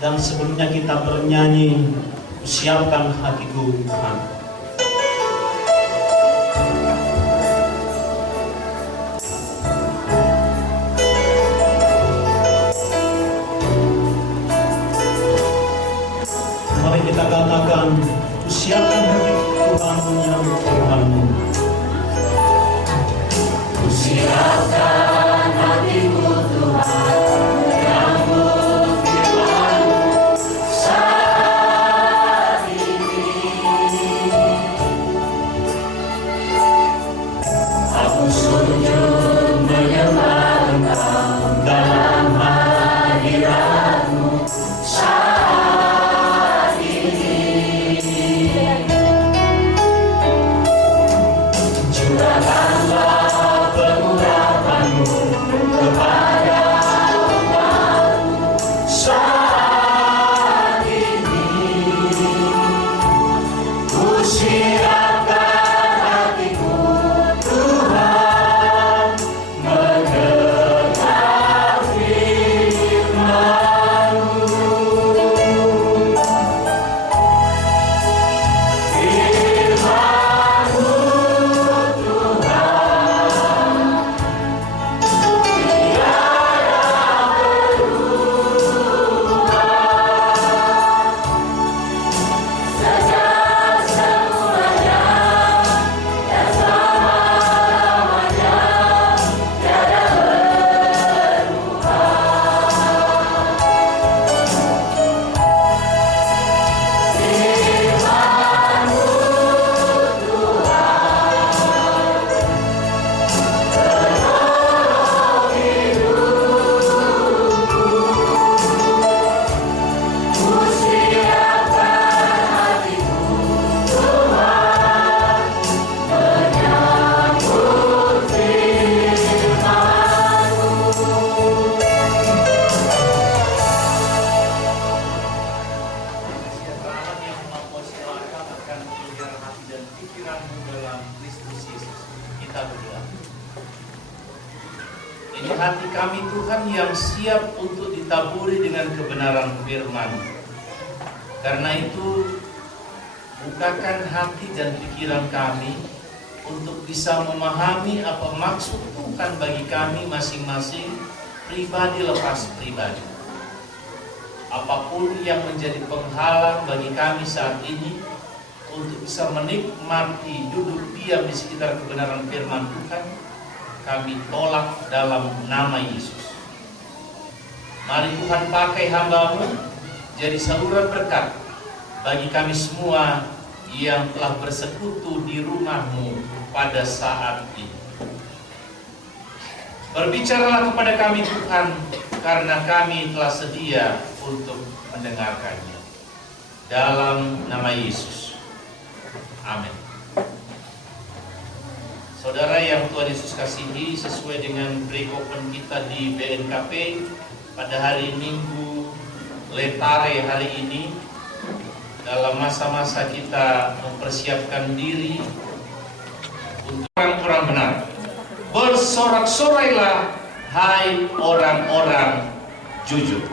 Dan sebelumnya kita bernyanyi Siapkan Hatiku Tuhan. Mari kita katakan, siapkan hatiku Tuhan yang firman-Mu. Siapkan hatiku Tuhan yang firman-Mu saat ini. Aku sujud menyembah Engkau dalam hadirat-Mu saat ini. Curahkanlah pengurapan-Mu kepada umat-Mu saat ini. Ku siapkan hatiku Tuhan mendengar firman-Mu. Firman-Mu dalam Kristus Yesus. Kita berdoa. Ini hati kami Tuhan yang siap untuk ditaburi dengan kebenaran firman. Karena itu bukakan hati dan pikiran kami untuk bisa memahami apa maksud Tuhan bagi kami masing-masing, pribadi lepas pribadi. Apapun yang menjadi penghalang bagi kami saat ini untuk bisa menikmati duduk diam di sekitar kebenaran firman Tuhan, kami tolak dalam nama Yesus. Mari Tuhan pakai hamba-Mu jadi saluran berkat bagi kami semua yang telah bersekutu di rumah-Mu pada saat ini. Berbicaralah kepada kami Tuhan, karena kami telah sedia untuk mendengarkannya. Dalam nama Yesus. Amin. Saudara yang Tuhan Yesus kasihi, sesuai dengan break open kita di BNKP pada hari Minggu Letare hari ini, dalam masa-masa kita mempersiapkan diri untuk orang-orang benar. Bersorak-sorailah, hai orang-orang jujur.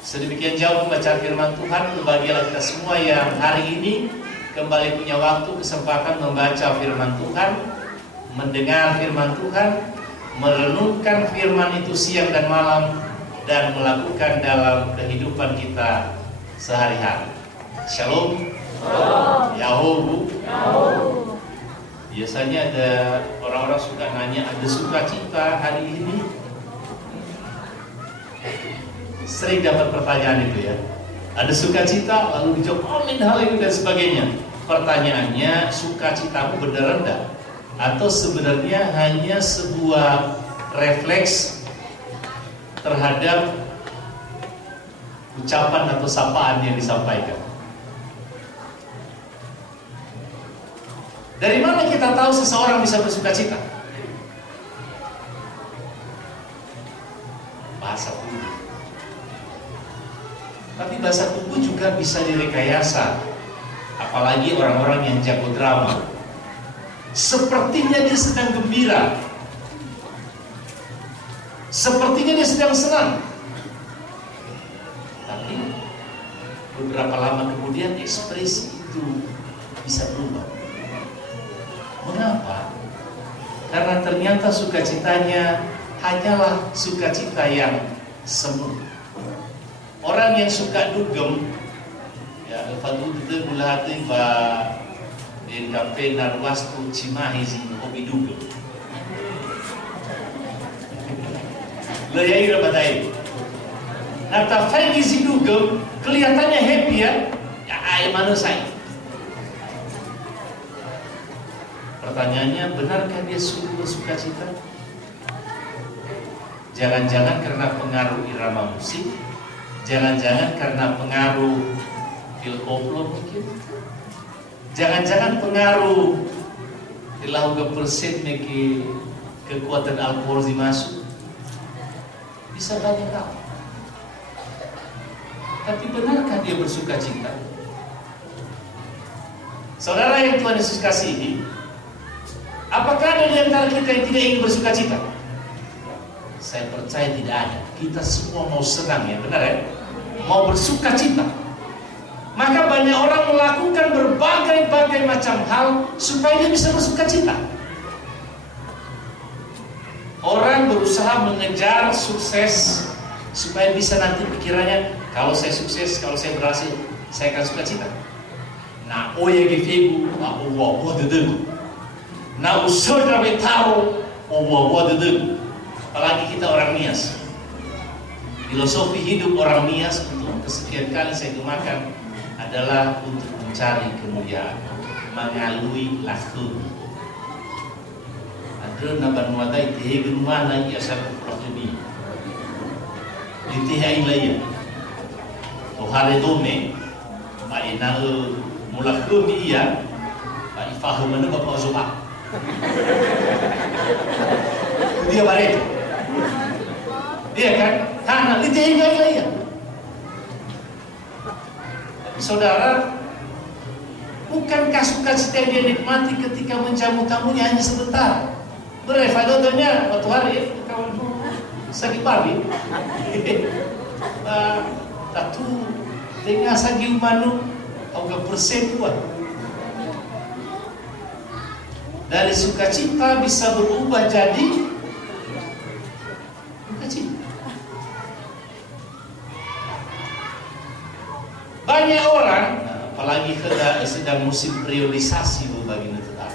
Sedemikian jauh membaca firman Tuhan, berbahagialah kita semua yang hari ini kembali punya waktu, kesempatan membaca firman Tuhan, mendengar firman Tuhan, merenungkan firman itu siang dan malam, dan melakukan dalam kehidupan kita sehari-hari. Shalom. Yahobu. Biasanya ada orang-orang suka nanya, ada sukacita hari ini? Sering dapat pertanyaan itu ya. Ada sukacita, lalu dijawab amin, haleluya dan sebagainya. Pertanyaannya, sukacitamu benar enggak? Atau sebenarnya hanya sebuah refleks terhadap ucapan atau sapaan yang disampaikan? Dari mana kita tahu seseorang bisa bersukacita? Bahasa tubuh. Tapi bahasa tubuh juga bisa direkayasa. Apalagi orang-orang yang jago drama. Sepertinya dia sedang gembira, sepertinya dia sedang senang, beberapa lama kemudian ekspresi itu bisa berubah. Mengapa? Karena ternyata sukacitanya hanyalah sukacita yang semu. Orang yang suka dugem, ya, fadu itu gula hati ba in kafe narwastu cimahi si hobi dugem. Layai rabatai. Nah, tafai gizi dugem kelihatannya happy ya, ya ayam manusia. Pertanyaannya, benarkah dia sungguh bersuka cita? Jangan-jangan karena pengaruh irama musik, jangan-jangan karena pengaruh pil koplo mungkin, jangan-jangan pengaruh dilakukan persen ke kekuatan alkohol masuk, bisa banyak hal. Tapi benarkah dia bersuka cita? Saudara yang Tuhan Yesus kasihi, apakah ada di antara kita yang tidak ingin bersuka cita? Saya percaya tidak ada. Kita semua mau senang, ya benar ya? Mau bersuka cita. Maka banyak orang melakukan berbagai macam hal supaya dia bisa bersuka cita. Orang berusaha mengejar sukses supaya bisa nanti pikirannya, kalau saya sukses, kalau saya berhasil, saya akan suka cita. Nah, oya gefegu, nah uwa dedegu. Nah, usah dapat tahu, uwa dedegu. Apalagi kita orang Nias. Filosofi hidup orang Nias untuk kesekian kali saya gunakan adalah untuk mencari kemuliaan, mengalui laku. Ada naban wadai tehegen mana ia satu pertuni. Di tehai lain. Tohare dome, maina mulak dome ia, mai faham mana bapa zoba. Dia baret. Iya kan? Karena ditinggal ya. Saudara, bukankah sukacita yang dia nikmati ketika menjamu tamunya hanya sebentar? Berefadotnya waktu hari kawan sakit babi. Tatu tengah sagi umanu auga persen buat. Dari sukacita bisa berubah jadi banyak orang, apalagi kita sedang musim priorisasi bagi negara.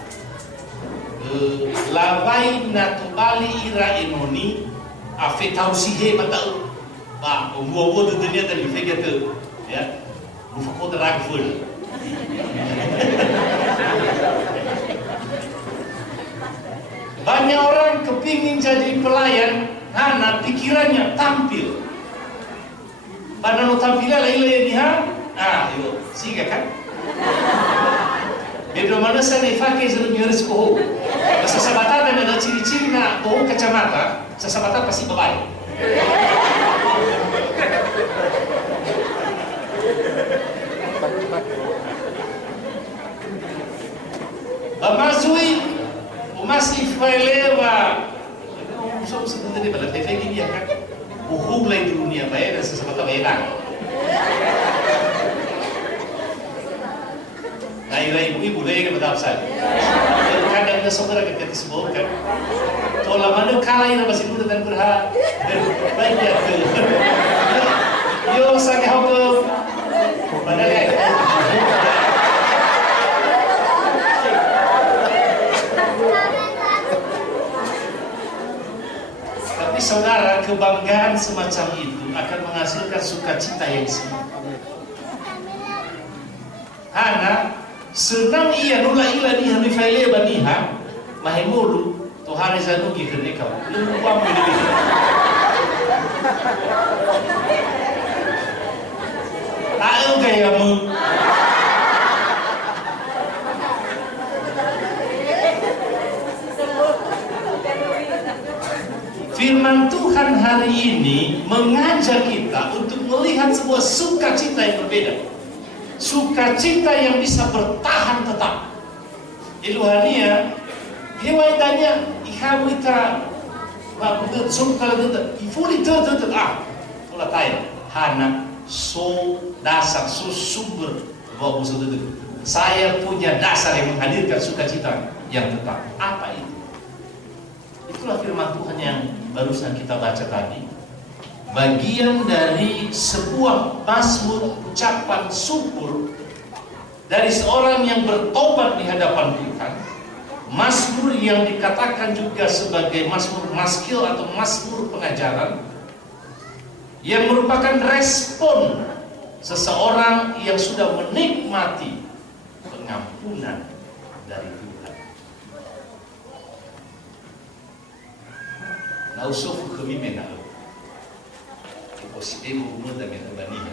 Labai na kembali ira enoni, afe tahu sihe batau, ba umur dunia tadi fikir tu, ya, mufakot ragful. Banyak orang kepingin jadi pelayan, karena pikirannya tampil. Pada lo tampilnya lain dia. Ah, yo, siga kan? Beda mana saya dipakai sebelum nyaris koho. Masa sabatatan ada ciri-ciri na koho kacamata, sasabatatan pasti babai. Bamazui, umasi faileva. Usah sebenarnya pada TV gini ya kan? Uhub lah di dunia bayar dan sasabatatan bayar. Nah, ibu-ibu lagi kan betul saya. Kadang ada saudara kita disebutkan. Kalau mana kalah ini masih muda dan berhak. Banyak tu. Yo sangat hamba. Mana dia? Tapi saudara, kebanggaan semacam itu akan menghasilkan sukacita yang sempurna. Karena senang ia nula ila ni hami faile baniha mahimulu to hari zanu ki kene ka lu wam ni ni ayo gaya mu firman Tuhan hari ini mengajak kita untuk melihat sebuah sukacita yang berbeda. Sukacita yang bisa bertahan tetap. Iluhania, hewan tanya, ikamu ita, suka itu, ifuli itu, pola tayo, hana, dasar, sumber bahwa saya punya dasar yang menghadirkan sukacita yang tetap. Apa itu? Itulah firman Tuhan yang barusan kita baca tadi. Bagian dari sebuah mazmur ucapan syukur dari seorang yang bertobat di hadapan Tuhan. Mazmur yang dikatakan juga sebagai mazmur maskil atau mazmur pengajaran, yang merupakan respon seseorang yang sudah menikmati pengampunan dari Tuhan. Nausofu kemimena positivo muda metabania.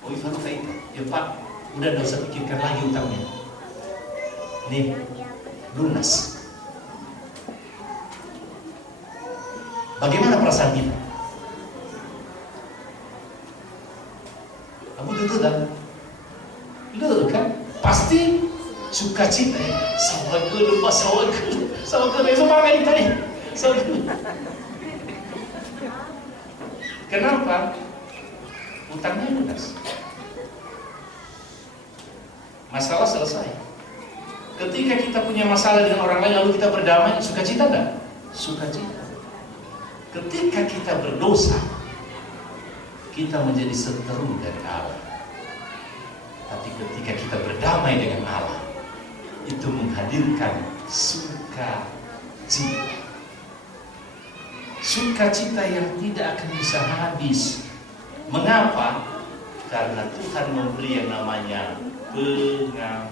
Oh, ifanu kaita. Ya Pak, udah nggak usah pikirkan lagi utangnya. Nih, lunas. Bagaimana perasaan kita? Kamu tuh dah, lu kan pasti sukacita ya. Sama ke lupa sama ke besok pakai tadi. Kenapa? Utangnya lunas. Masalah selesai. Ketika kita punya masalah dengan orang lain lalu kita berdamai, sukacita enggak? Sukacita. Ketika kita berdosa, kita menjadi seteru dari Allah. Tapi ketika kita berdamai dengan Allah, itu menghadirkan sukacita. Sukacita yang tidak akan bisa habis. Mengapa? Karena Tuhan memberi yang namanya pengampunan.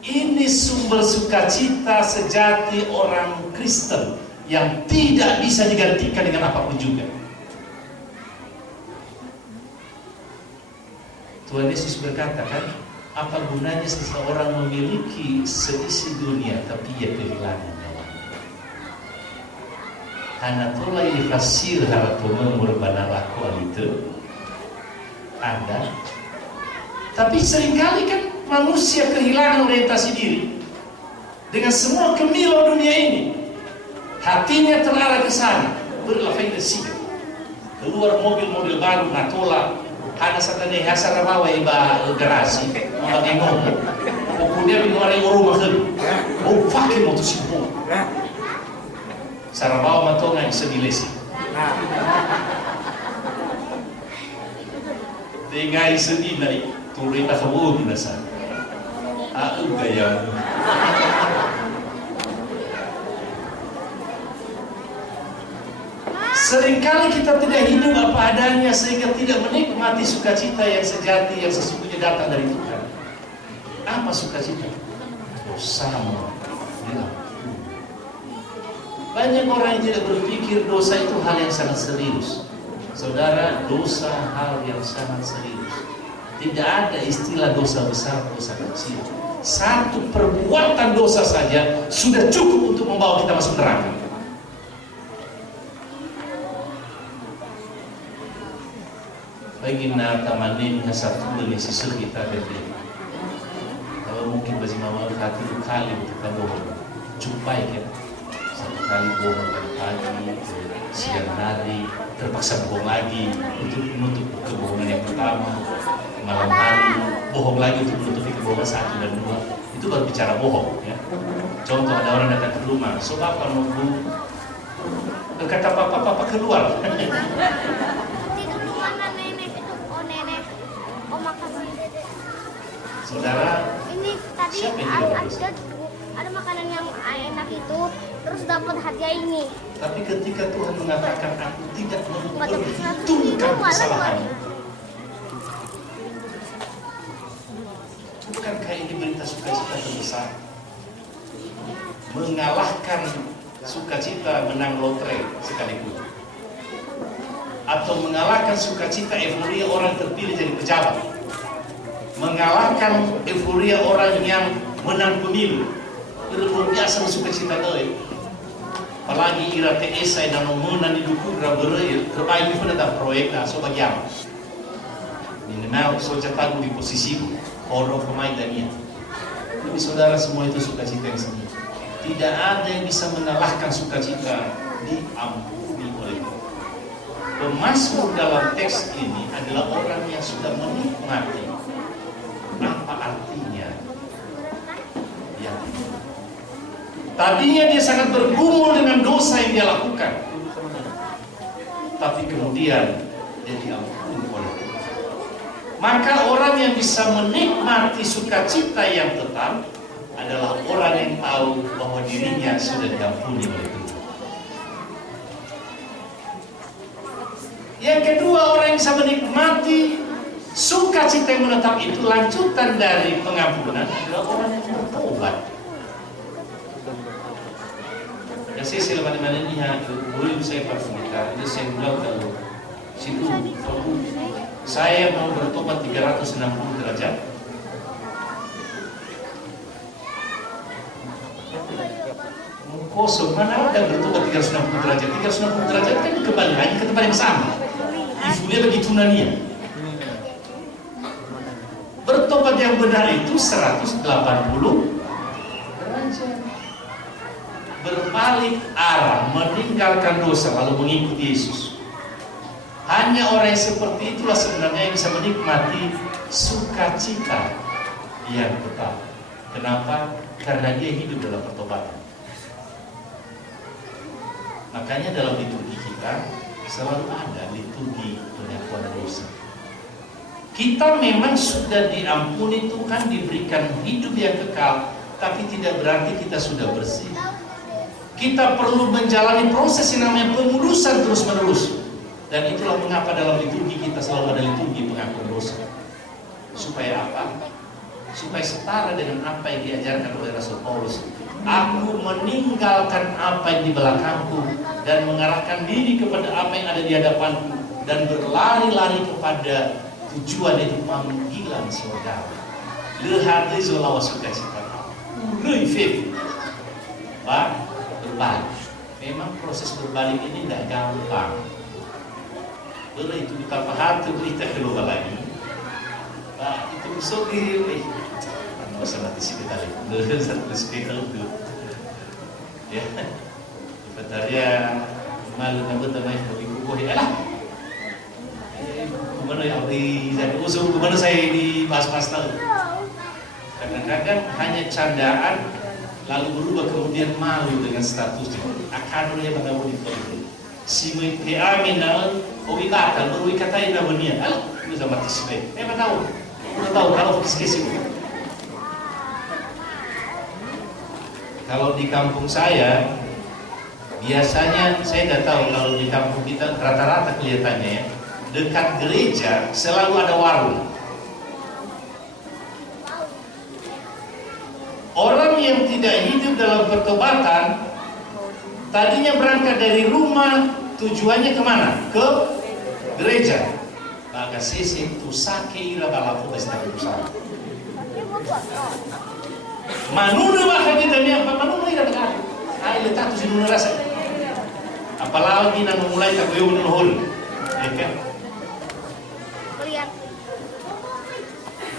Ini sumber sukacita sejati orang Kristen yang tidak bisa digantikan dengan apapun juga. Tuhan Yesus berkata kan, apa gunanya seseorang memiliki seisi dunia tapi ia kehilangan nyawanya. Anatola ilfasir harapun merupakan lakuan itu ada. Tapi seringkali kan manusia kehilangan orientasi diri dengan semua kemilau dunia ini. Hatinya terarah ke sana, berlafai resiko. Keluar mobil-mobil baru, natola, ada satane hasara bawa iba garasi, memakai ngomong. Kemudian orang rumah ke, oh pakai motosiklet. Sarabawa matongan sebilesi. Tengai sedinai, turita kamu binasa. Aku gaya. Seringkali kita tidak hidup apa adanya sehingga tidak menikmati sukacita yang sejati yang sesungguhnya datang dari Tuhan. Apa sukacita? Dosamu diampuni. Banyak orang yang tidak berpikir dosa itu hal yang sangat serius. Saudara, dosa hal yang sangat serius. Tidak ada istilah dosa besar, dosa kecil. Satu perbuatan dosa saja sudah cukup untuk membawa kita masuk neraka. Bagi tamanin satu demi sisir kita berdiri. Kalau mungkin bagi mama hati itu kali untuk kamu jumpai kan. Satu kali bohong pagi, siang hari, terpaksa bohong lagi untuk menutup kebohongan yang pertama. Malam hari bohong lagi untuk menutupi kebohongan 1 dan 2. Itu baru bicara bohong ya. Contoh ada orang datang ke rumah, so bapak nunggu, kata papa keluar. Saudara, ini tadi ada makanan yang enak itu, terus dapat hadiah ini. tapi ketika Tuhan mengatakan aku tidak memperhitungkan kesalahan, bukankah ini berita sukacita terbesar? Mengalahkan sukacita menang lotre sekalipun, atau mengalahkan sukacita euforia orang terpilih jadi pejabat, mengalahkan euforia orang yang menang pemilu. Itu luar biasa sukacita itu. Apalagi ira TSI dan menang didukung rabereu terbaik itu datang proyek lah so bagian. Minimal so cetak di posisi orang pemain dunia. Tapi saudara, semua itu sukacita yang seni. Tidak ada yang bisa mengalahkan sukacita diampuni oleh Tuhan. Pemazmur dalam teks ini adalah orang yang sudah menikmati apa artinya yang tadinya dia sangat bergumul dengan dosa yang dia lakukan, tapi kemudian dia diampuni oleh Tuhan. Maka orang yang bisa menikmati sukacita yang tetap adalah orang yang tahu bahwa dirinya sudah diampuni oleh Tuhan. Yang kedua, orang yang bisa menikmati sukacita yang menetap itu lanjutan dari pengampunan adalah orang yang bertobat. Ya saya selama mana ini boleh saya perhatikan, itu saya bilang kalau situ saya mau bertobat 360 derajat. Kosong, mana ada bertobat 360 derajat? 360 derajat kan kembali lagi ke tempat yang sama. Ifunya begitu nania. Bertobat yang benar itu 180 derajat. Berbalik arah, meninggalkan dosa lalu mengikuti Yesus. Hanya orang yang seperti itulah sebenarnya yang bisa menikmati sukacita yang tetap. Kenapa? Karena dia hidup dalam pertobatan. Makanya dalam liturgi kita selalu ada liturgi pengakuan dosa. Kita memang sudah diampuni Tuhan, diberikan hidup yang kekal, tapi tidak berarti kita sudah bersih. Kita perlu menjalani proses yang namanya pemulusan terus-menerus. Dan itulah mengapa dalam liturgi kita selalu ada liturgi pengakuan dosa. Supaya apa? Supaya setara dengan apa yang diajarkan oleh Rasul Paulus. Aku meninggalkan apa yang di belakangku dan mengarahkan diri kepada apa yang ada di hadapanku dan berlari-lari kepada tujuan itu panggilan saudara. Lihat izola sukacita. Luifif. Pak, berbalik. Memang proses berbalik ini tidak gampang. Boleh itu kita paham, kita keluar lagi. Pak, itu besok diri. Masalah di sini tadi, satu speaker itu, ya, sebenarnya malu nabut tanah itu kukuh ya lah. Kemana yang di jadi usul kemana saya di pas-pas tahu. Kadang-kadang hanya candaan lalu berubah kemudian malu dengan statusnya. Akan dia mengaku itu. Si mete aminal, oikatan, berwikatai namanya. Alah, bisa mati sih. Memang tahu kalau fiskesi. Kalau di kampung saya, biasanya saya tidak tahu kalau di kampung kita rata-rata kelihatannya ya, dekat gereja selalu ada warung. Orang yang tidak hidup dalam pertobatan, tadinya berangkat dari rumah, tujuannya kemana? Ke gereja. Maka sisi itu sake ira balaku pesta berusaha. Manuna bahkan kita ni apa manuna ira dengar. Ai letak tu sinuna rasa. Apalagi nang mulai tak goyo nuhul. Ya kan? Lihat.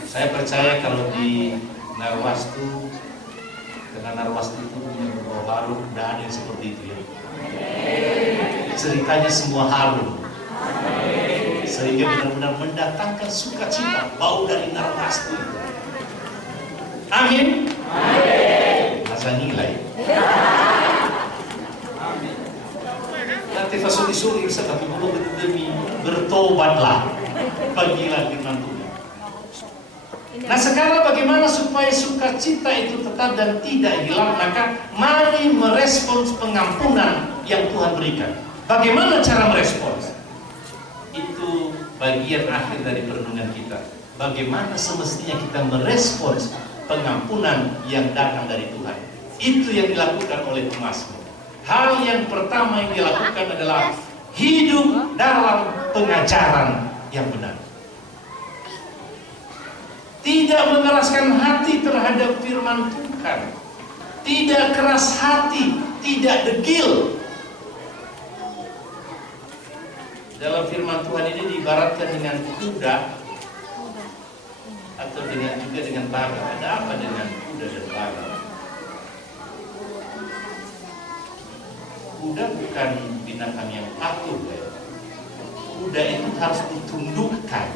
Saya percaya kalau di Narwastu, karena Narwastu itu punya berbau harum, tidak ada yang seperti itu ya. Ceritanya semua harum, sehingga benar-benar mendatangkan sukacita bau dari Narwastu itu. Amin. Masa nilai. Nanti fasuli-suli bisa tapi belum demi bertobatlah, panggilan firman Tuhan. Nah sekarang bagaimana supaya sukacita itu tetap dan tidak hilang? Maka mari merespons pengampunan yang Tuhan berikan. Bagaimana cara merespons? Itu bagian akhir dari perenungan kita. Bagaimana semestinya kita merespons pengampunan yang datang dari Tuhan. Itu yang dilakukan oleh pemazmur. Hal yang pertama yang dilakukan adalah hidup dalam pengajaran yang benar. Tidak mengeraskan hati terhadap firman Tuhan. Tidak keras hati, tidak degil. Dalam firman Tuhan ini diibaratkan dengan kuda atau juga dengan baga. Ada apa dengan kuda dan baga? Kuda bukan binatang yang patuh ya. kuda itu harus ditundukkan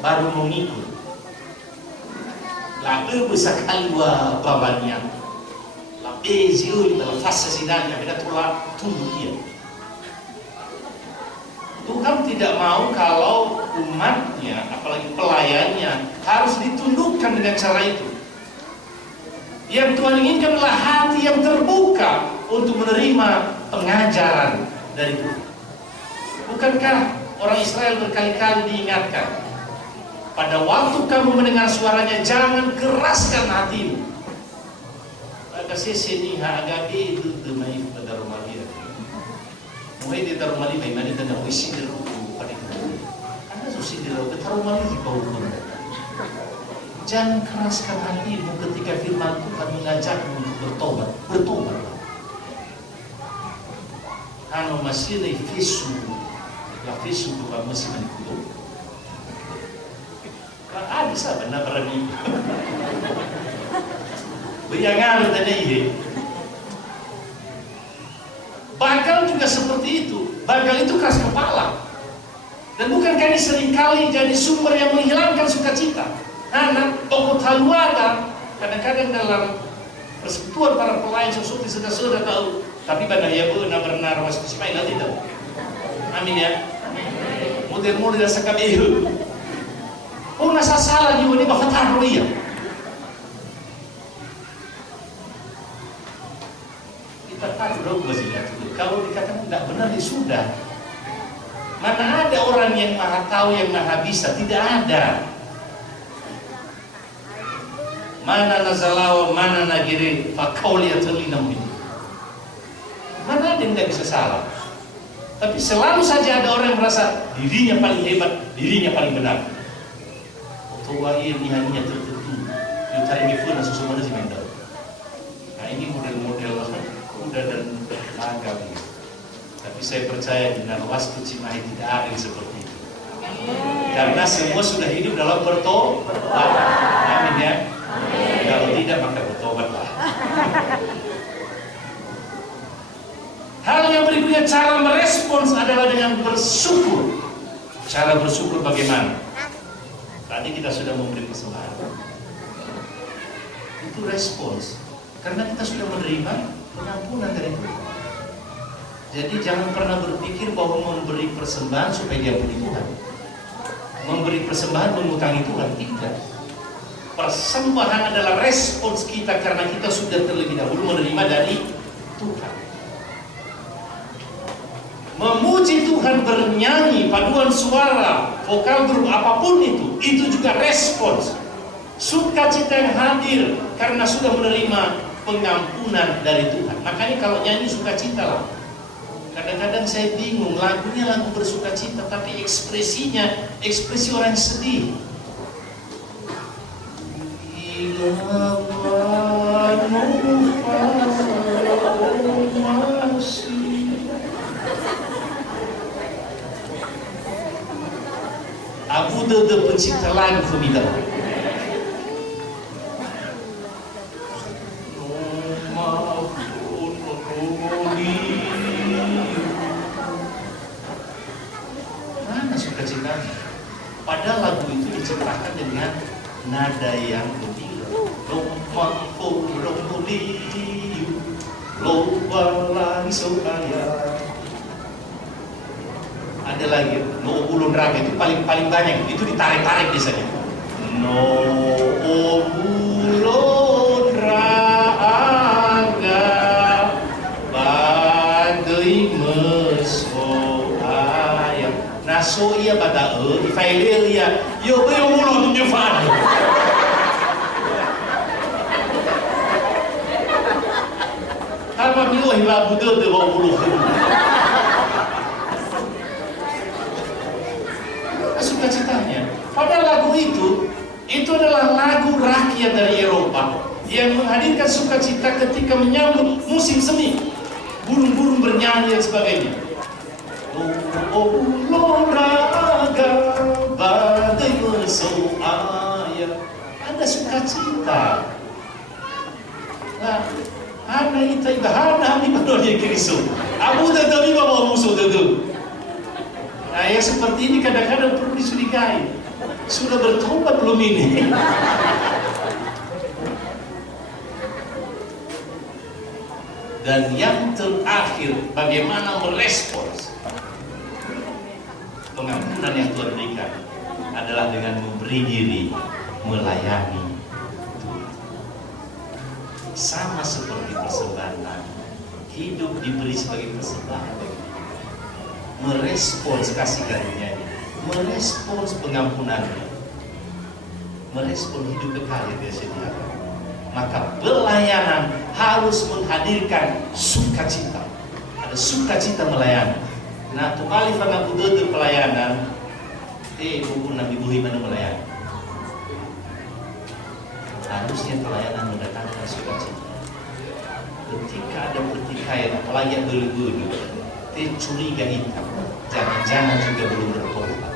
baru mengikut. Lalu besar kali babannya, dalam fase sidangnya beda tunduk dia. Tuhan tidak mau kalau umatnya, apalagi pelayannya, harus ditundukkan dengan cara itu. Yang Tuhan inginkan adalah hati yang terbuka untuk menerima pengajaran dari Tuhan. Bukankah orang Israel berkali-kali diingatkan, pada waktu kamu mendengar suaranya, jangan keraskan hatimu. Maka seseniha agabe itu demai pada Romalia. Mulai di Romalia, mana tanda wisi di pada itu. Karena susi di Romalia di bawah pun. Jangan keraskan hatimu ketika firman Tuhan mengajakmu untuk bertobat. Bertobatlah. Ano masih ada visu, la visu Tuhan masih menikuh. Ada sahabat nak berani. Bayangan tadi ini. Bakal juga seperti itu. Bakal itu keras kepala. Dan bukankah ini seringkali jadi sumber yang menghilangkan sukacita? Anak tokoh haluada kadang-kadang dalam persekutuan para pelayan sesuatu sudah tahu, tapi pada ya benar benar masih sipai nanti tahu. Amin ya. Model-model dasar kabeh. Oh nasa salah juga ni bapak taruh ya. Kita tahu masih kalau dikatakan tidak benar ya sudah. Mana ada orang yang maha tahu yang maha bisa? Tidak ada. Mana nazalawa, mana nagiri, fakaulia terlinam ini. Mana ada yang tidak bisa salah. Tapi selalu saja ada orang yang merasa dirinya paling hebat, dirinya paling benar. Tua ini hanya tertentu. Cari mifuna susu mana sih mental. Nah ini model-model kuda dan naga. Tapi saya percaya dengan wastu Cimahi tidak ada yang seperti itu. Karena semua sudah hidup dalam bertobat. Amin ya. Kalau tidak maka bertobatlah. Hal yang berikutnya, cara merespons adalah dengan bersyukur. Cara bersyukur bagaimana? Tadi kita sudah memberi persembahan. Itu respons. Karena kita sudah menerima pengampunan dari Tuhan. Jadi jangan pernah berpikir bahwa memberi persembahan supaya diampuni Tuhan. Memberi persembahan mengutangi Tuhan. Tidak. Persembahan adalah respons kita karena kita sudah terlebih dahulu menerima dari Tuhan. Memuji Tuhan, bernyanyi, paduan suara, vokal grup apapun itu juga respons. Sukacita yang hadir karena sudah menerima pengampunan dari Tuhan. Makanya kalau nyanyi sukacita lah. Kadang-kadang saya bingung, lagunya lagu bersukacita tapi ekspresinya ekspresi orang yang sedih. Abu Dada pencipta lagu Femida. Mana sukacitanya? Padahal lagu itu diciptakan dengan nada yang gembira. Ada lagi no ulun raga itu paling banyak itu ditarik-tarik biasanya. No ulun raga badai meso ayam naso iya pada ifailir ya yo ulun nyefan. Apa milo hilang butuh tu bawa bulu. Sukacitanya. Padahal lagu itu adalah lagu rakyat dari Eropa yang menghadirkan sukacita ketika menyambut musim semi, burung-burung bernyanyi dan sebagainya. Oh raga badai bersoaya, ada sukacita. Nah, Hana ita ibahana mi badonya Kristo. Abu Dada mi bawa musuh dadu. Nah, yang seperti ini kadang-kadang perlu dicurigai. Sudah bertobat belum ini? Dan yang terakhir, bagaimana merespons pengampunan yang Tuhan berikan adalah dengan memberi diri, melayani. Sama seperti persembahan, hidup diberi sebagai persembahan. Merespons kasih karunia, merespons pengampunannya, merespons hidup kekal yang dia sediakan. Maka pelayanan harus menghadirkan sukacita. Ada sukacita melayani. Nah, tu kali fana butuh pelayanan, buku Nabi Buhi mana melayani. Harusnya pelayanan mendatangkan sukacita. Ketika ada pertikaian, apalagi yang dulu-dulu, curiga hitam. Jangan-jangan juga belum bertobat.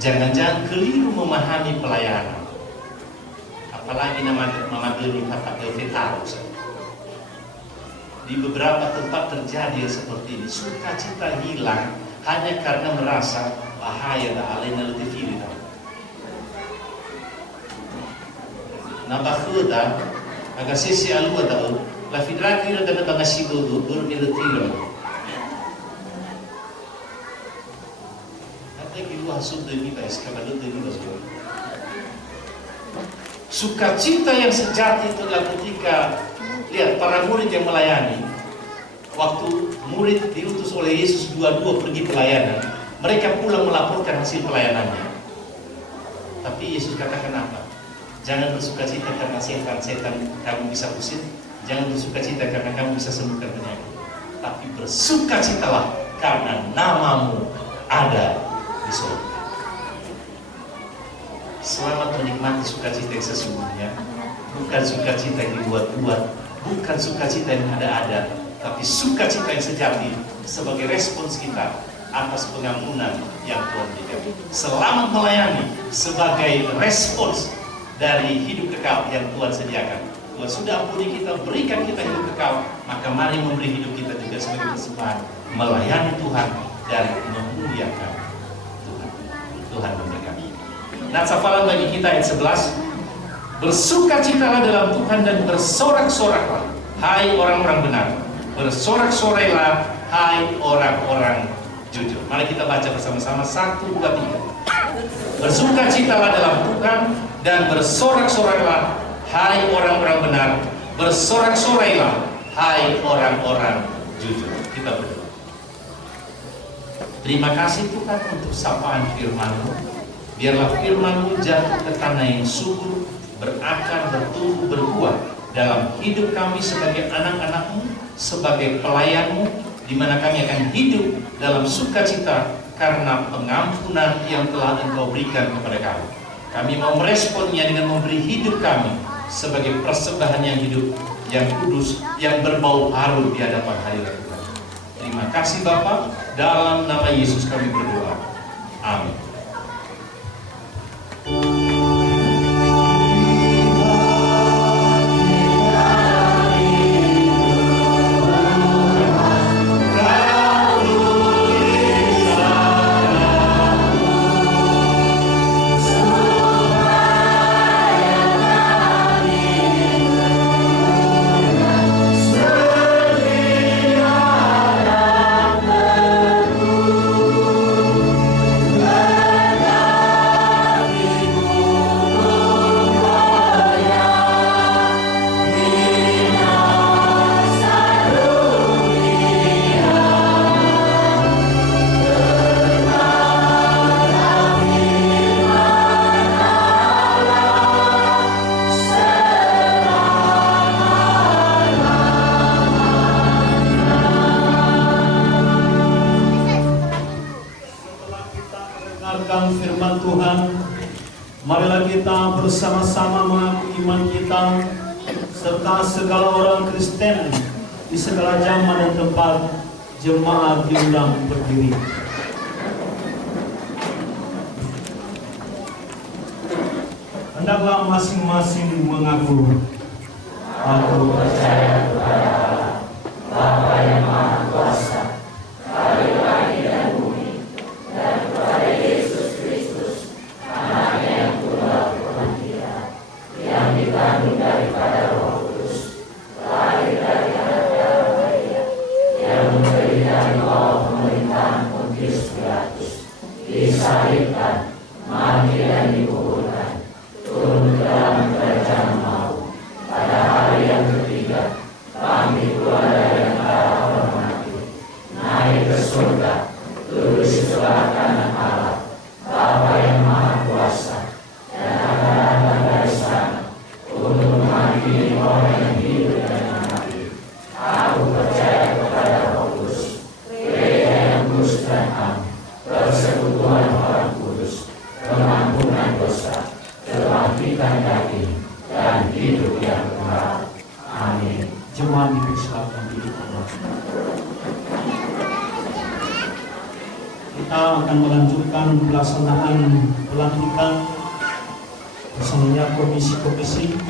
Jangan-jangan keliru memahami pelayanan. Apalagi nama dulu kata taruh. Di beberapa tempat terjadi seperti ini, sukacita hilang hanya karena merasa bahaya dah alena letifiri dah. Nabakuda agak sesi alua dah. La fidraki dah dapat bangasi dulu bermiletiro. Sukacita yang sejati itu adalah ketika lihat para murid yang melayani. Waktu murid diutus oleh Yesus dua-dua pergi pelayanan, mereka pulang melaporkan hasil pelayanannya. Tapi Yesus katakan apa? Jangan bersukacita karena setan kamu bisa usir. Jangan bersukacita karena kamu bisa sembuhkan penyakit. Tapi bersukacitalah karena namamu ada di surga. Selamat menikmati sukacita yang sesungguhnya, bukan sukacita yang dibuat-buat, bukan sukacita yang ada-ada, tapi sukacita yang sejati sebagai respons kita atas pengampunan yang Tuhan berikan. Selamat melayani sebagai respons dari hidup kekal yang Tuhan sediakan. Tuhan sudah ampuni kita, berikan kita hidup kekal, maka mari memberi hidup kita juga sebagai persembahan, melayani Tuhan dan memuliakan Tuhan. Tuhan memberkati. Nah, safalan bagi kita ayat 11. Bersukacitalah dalam Tuhan dan bersorak-soraklah, hai orang-orang benar. Bersorak-sorailah, hai orang-orang jujur. Mari kita baca bersama-sama 1, 2, 3. Bersukacitalah dalam Tuhan dan bersorak-soraklah, hai orang-orang benar. Bersorak-sorailah, hai orang-orang jujur. Kita berdoa. Terima kasih Tuhan untuk sapaan firman-Mu. Biarlah firman-Mu jatuh ke tanah yang subur, berakar, bertumbuh, berbuah dalam hidup kami sebagai anak-anak-Mu, sebagai pelayan-Mu, di mana kami akan hidup dalam sukacita karena pengampunan yang telah Engkau berikan kepada kami. Kami mau meresponnya dengan memberi hidup kami sebagai persembahan yang hidup, yang kudus, yang berbau harum di hadapan hadirat Tuhan. Terima kasih Bapa, dalam nama Yesus kami berdoa. Amin. Firman Tuhan, marilah kita bersama-sama mengaku iman kita serta segala orang Kristen di segala zaman dan tempat. Jemaat diundang berdiri. Hendaklah masing-masing mengaku, aku percaya kepada Bapa yang Maha Kuasa, Hari langit dan bumi, disalibkan, mati dan dikuburkan, turun ke dalam kerajaan maut. Pada hari yang ketiga, bangkit keluar dari antara orang mati, naik ke surga, duduk di sebelah kanan Allah, Bapa yang Maha Kuasa, dan akan datang dari sana untuk menghakimi orang yang hidup dan yang mati. Aku percaya kepada Roh Kudus, gereja yang kudus dan am, persekutuan orang kudus, pengampunan dosa, kebangkitan daging, dan hidup yang kekal. Amin. Jemaat dipersilakan diri Allah. Kita akan melanjutkan pelaksanaan pelantikan bersama komisi-komisi